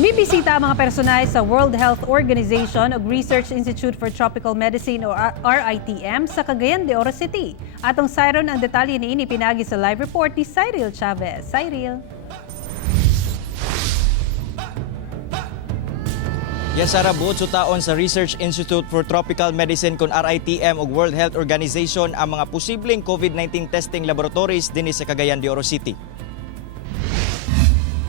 Bibisita ang mga personahe sa World Health Organization ug Research Institute for Tropical Medicine o RITM sa Cagayan de Oro City. Atong sayron ang detalye niini pinagi sa live report ni Cyril Chavez. Cyril. Sara, buot sa taon sa Research Institute for Tropical Medicine kon RITM ug World Health Organization ang mga posibleng COVID-19 testing laboratories dinhi sa Cagayan de Oro City.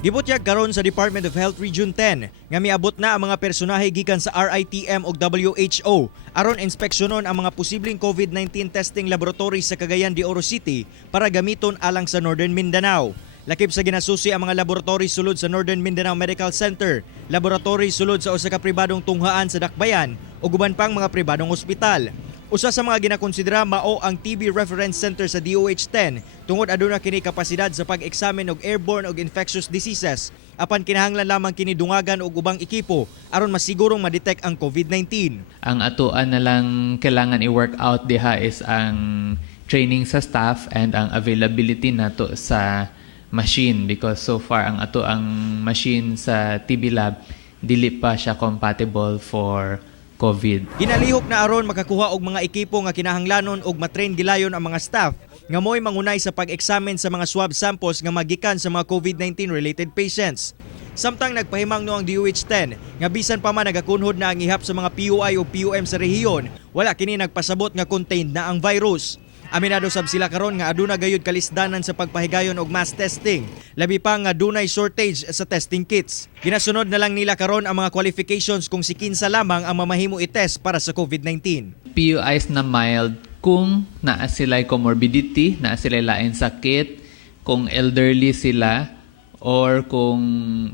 Gibutyag karon sa Department of Health Region 10 nga miabot na ang mga personahe gikan sa RITM ug WHO aron inspeksyonon ang mga posibleng COVID-19 testing laboratories sa Cagayan de Oro City para gamiton alang sa Northern Mindanao. Lakip sa ginasusi ang mga laboratory sulod sa Northern Mindanao Medical Center, laboratory sulod sa usa ka pribadong tunghaan sa Dakbayan ug uban pang mga pribadong ospital. Usa sa mga ginakonsidera mao ang TB Reference Center sa DOH-10 tungod aduna kini kapasidad sa pag-eksamen og airborne ug infectious diseases apan kinahanglan lamang kini dungagan og ubang ekipo aron masigurong ma-detect ang COVID-19. Ang atuan na lang kailangan i-work out diha is ang training sa staff and ang availability nato sa machine because so far ang machine sa TB lab dili pa siya compatible for COVID. Ginalihok na aron makakuha og mga ekipo nga kinahanglanon og matrain gilayon ang mga staff nga mo'y mangunay sa pag-eksamen sa mga swab samples nga magikan sa mga COVID-19 related patients. Samtang nagpahimangno ang DOH-10 nga bisan pa man nagakunhod na ang ihap sa mga PUI o PUM sa rehiyon, wala kini nagpasabot nga contained na ang virus. Aminado sab sila karon nga aduna gayud kalisdanan sa pagpahigayon og mass testing, labi pa nga dunay shortage sa testing kits. Ginasunod na lang nila karon ang mga qualifications kung si kinsa lamang ang mamahimo i-test para sa COVID-19. PUIs na mild kung naa sila'y comorbidity, naa sila'y lain sakit, kung elderly sila, or kung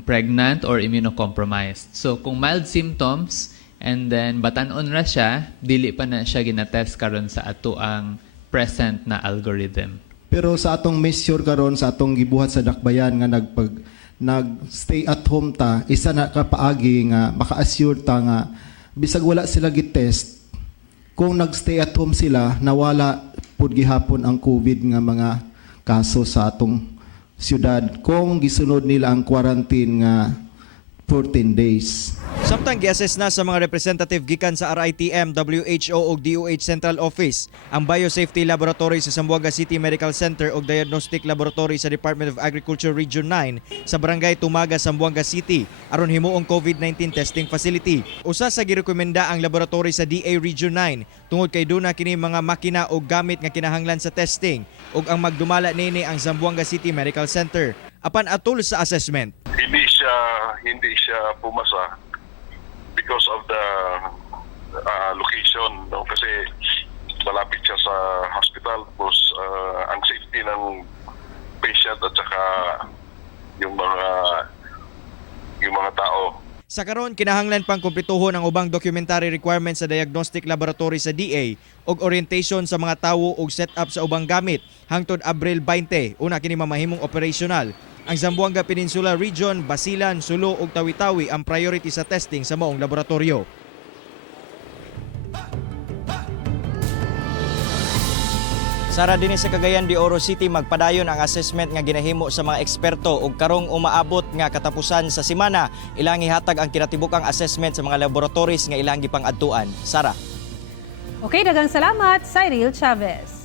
pregnant or immunocompromised. So kung mild symptoms and then batan-on ra siya, dili pa na siya ginatest karon sa atuang present na algorithm. Pero sa atong measure karon sa atong gibuhat sa Dakbayan nga nag-stay at home ta, isa na kapaagi nga maka-assure ta nga bisag wala sila gitest, kung nag-stay at home sila nawala pud gihapon ang COVID nga mga kaso sa atong syudad kung gisunod nila ang quarantine nga 14 days. Samtang gi-assess na sa mga representative gikan sa RITM, WHO ug DOH Central Office ang Biosafety Laboratory sa Zamboanga City Medical Center ug Diagnostic Laboratory sa Department of Agriculture Region 9 sa Barangay Tumaga, Zamboanga City aron himuong COVID-19 testing facility. Usa sa girekomenda ang laboratory sa DA Region 9 tungod kay duna kini mga makina ug gamit nga kinahanglan sa testing ug ang magdumala nini ang Zamboanga City Medical Center. Apan atul sa assessment, hindi siya pumasa because of the location, no? Kasi malapit siya sa hospital, plus ang safety ng patient at saka yung mga tao. sa karon kinahanglan pang kumpletuhon ang ubang documentary requirements sa diagnostic laboratory sa DA ug orientation sa mga tawo ug setup sa ubang gamit hangtod Abril 20 una kini mamahimong operational. Ang Zamboanga Peninsula Region, Basilan, Sulo ug Tawi-Tawi ang priority sa testing sa maong laboratorio. Sara dinhi sa Cagayan de Oro City magpadayon ang assessment nga ginahimo sa mga eksperto ug karong umaabot nga katapusan sa semana ilang ihatag ang kinatibuk-ang assessment sa mga laboratories nga ilang gipang-adtuan. Sara. Okay, daghang salamat, Cyril Chavez.